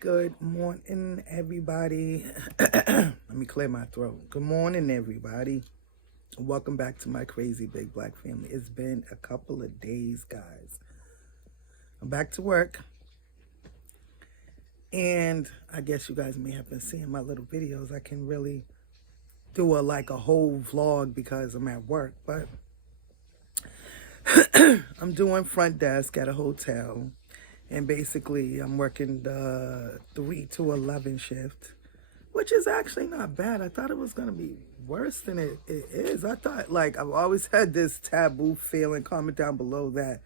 Good morning, everybody. Let me clear my throat. Good morning, everybody. Welcome back to my crazy big black family. It's been a couple of days, guys. I'm back to work. And I guess you guys may have been seeing my little videos. I can really do a whole vlog because I'm at work. But I'm doing front desk at a hotel. And basically, I'm working the 3 to 11 shift, which is actually not bad. I thought it was going to be worse than it is. I thought, I've always had this taboo feeling, comment down below, that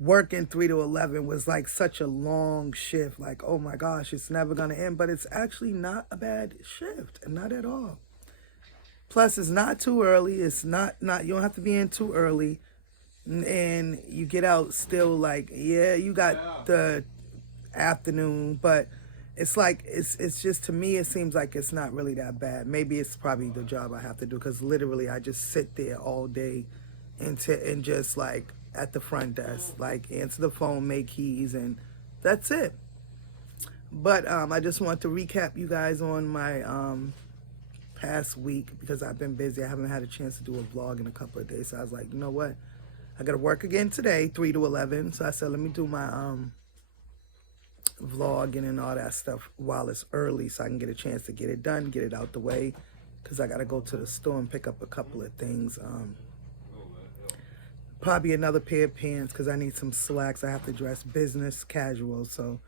working 3 to 11 was like such a long shift. Like, oh my gosh, it's never going to end. But it's actually not a bad shift, not at all. Plus, it's not too early. It's not you don't have to be in too early. And you get out still you got the afternoon, but it's just, to me, it seems like it's not really that bad. Maybe it's probably the job I have to do, because literally I just sit there all day and just at the front desk, answer the phone, make keys, and that's it. But I just want to recap you guys on my past week, because I've been busy. I haven't had a chance to do a vlog in a couple of days, so I was like, you know what, I gotta work again today, 3 to 11. So I said, let me do my vlogging and all that stuff while it's early, so I can get a chance to get it done, get it out the way, because I gotta go to the store and pick up a couple of things. Probably another pair of pants, because I need some slacks. I have to dress business casual, so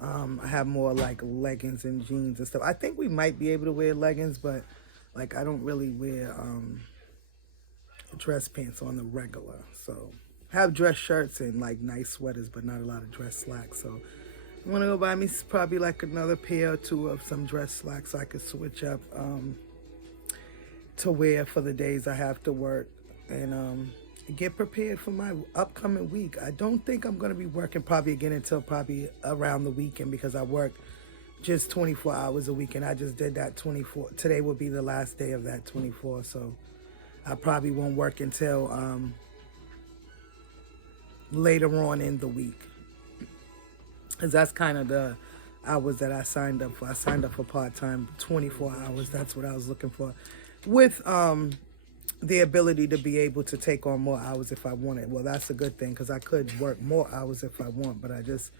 I have more leggings and jeans and stuff. I think we might be able to wear leggings, but I don't really wear dress pants on the regular. So I have dress shirts and nice sweaters, but not a lot of dress slacks. So I'm gonna go buy me probably another pair or two of some dress slacks, so I could switch up to wear for the days I have to work, and get prepared for my upcoming week. I don't think I'm gonna be working probably again until probably around the weekend, because I work just 24 hours a week, and I just did that 24. Today will be the last day of that 24, so I probably won't work until later on in the week, because that's kind of the hours that I signed up for. I signed up for part-time, 24 hours. That's what I was looking for, with the ability to be able to take on more hours if I wanted. Well, that's a good thing, because I could work more hours if I want, but I just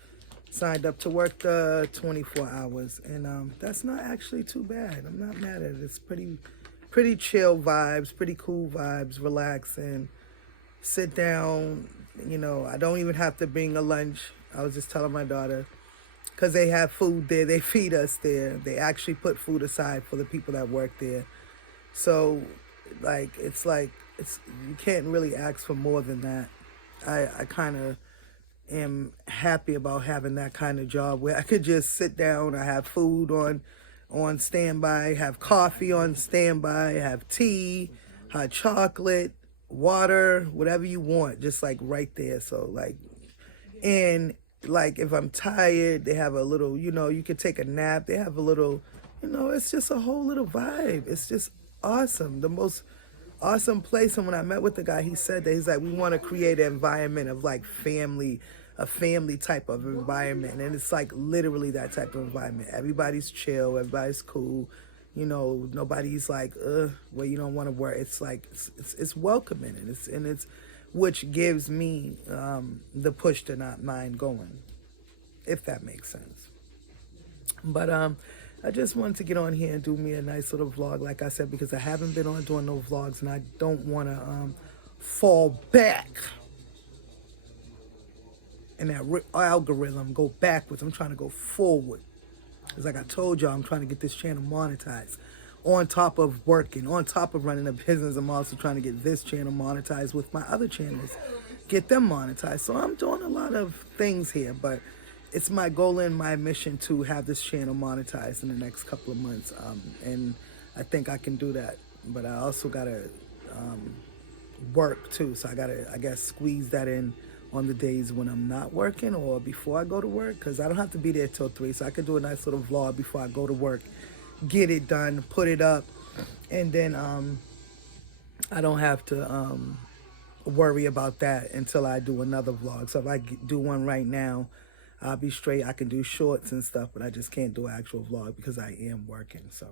signed up to work the 24 hours, and that's not actually too bad. I'm not mad at it. It's pretty chill vibes, pretty cool vibes, relax and sit down. I don't even have to bring a lunch. I was just telling my daughter, because they have food there, they feed us there. They actually put food aside for the people that work there. So it's you can't really ask for more than that. I kind of am happy about having that kind of job where I could just sit down. I have food on standby, have coffee on standby, have tea, hot chocolate, water, whatever you want, just right there. So and if I'm tired, they have a little, you could take a nap. They have a little, it's just a whole little vibe. It's just awesome. The most awesome place. And when I met with the guy, he said that he's like, we want to create an environment of family, a family type of environment. And it's literally that type of environment. Everybody's chill, everybody's cool. Nobody's well, you don't want to work. It's it's welcoming, and it's which gives me the push to not mind going, if that makes sense. But I just wanted to get on here and do me a nice little vlog, like I said, because I haven't been on doing no vlogs, and I don't want to fall back in that algorithm, go backwards. I'm trying to go forward. Because like I told y'all, I'm trying to get this channel monetized. On top of working, on top of running a business, I'm also trying to get this channel monetized with my other channels. Get them monetized. So I'm doing a lot of things here, but it's my goal and my mission to have this channel monetized in the next couple of months. And I think I can do that. But I also got to work too. So I got to, I guess, squeeze that in on the days when I'm not working or before I go to work, because I don't have to be there till 3. So I could do a nice little vlog before I go to work, get it done, put it up, and then I don't have to worry about that until I do another vlog. So if I do one right now, I'll be straight. I can do shorts and stuff, but I just can't do an actual vlog because I am working. So,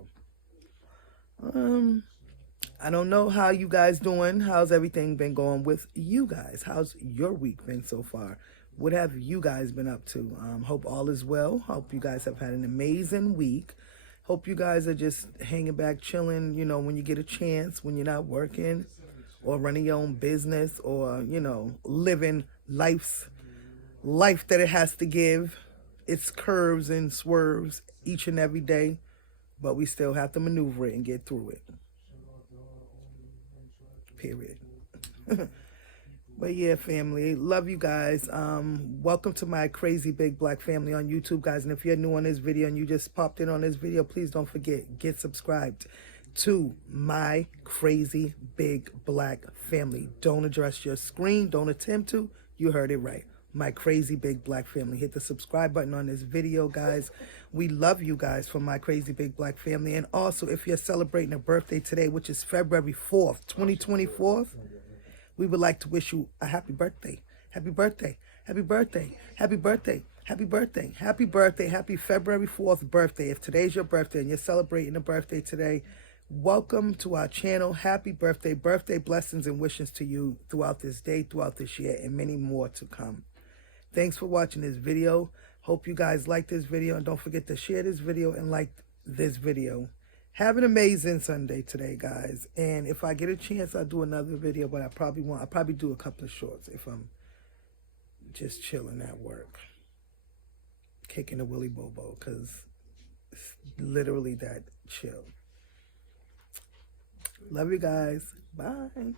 I don't know how you guys doing. How's everything been going with you guys? How's your week been so far? What have you guys been up to? Hope all is well. Hope you guys have had an amazing week. Hope you guys are just hanging back, chilling, you know, when you get a chance, when you're not working or running your own business or, you know, living life that it has to give. Its curves and swerves each and every day, but we still have to maneuver it and get through it. Period. But yeah, family, love you guys. Welcome to my crazy big black family on YouTube, guys. And if you're new on this video and you just popped in on this video, please don't forget, get subscribed to my crazy big black family. Don't address your screen. Don't attempt to. You heard it right. My crazy big black family. Hit the subscribe button on this video, guys. We love you guys from my crazy big black family. And also, if you're celebrating a birthday today, which is February 4th, 2024, we would like to wish you a happy birthday. Happy birthday. Happy birthday. Happy birthday. Happy birthday. Happy birthday. Happy February 4th birthday. If today's your birthday and you're celebrating a birthday today, welcome to our channel. Happy birthday. Birthday blessings and wishes to you throughout this day, throughout this year, and many more to come. Thanks for watching this video. Hope you guys like this video, and don't forget to share this video and like this video. Have an amazing Sunday today, guys. And if I get a chance, I'll do another video, but I'll probably do a couple of shorts if I'm just chilling at work. Kicking a Willy Bobo, because it's literally that chill. Love you guys. Bye.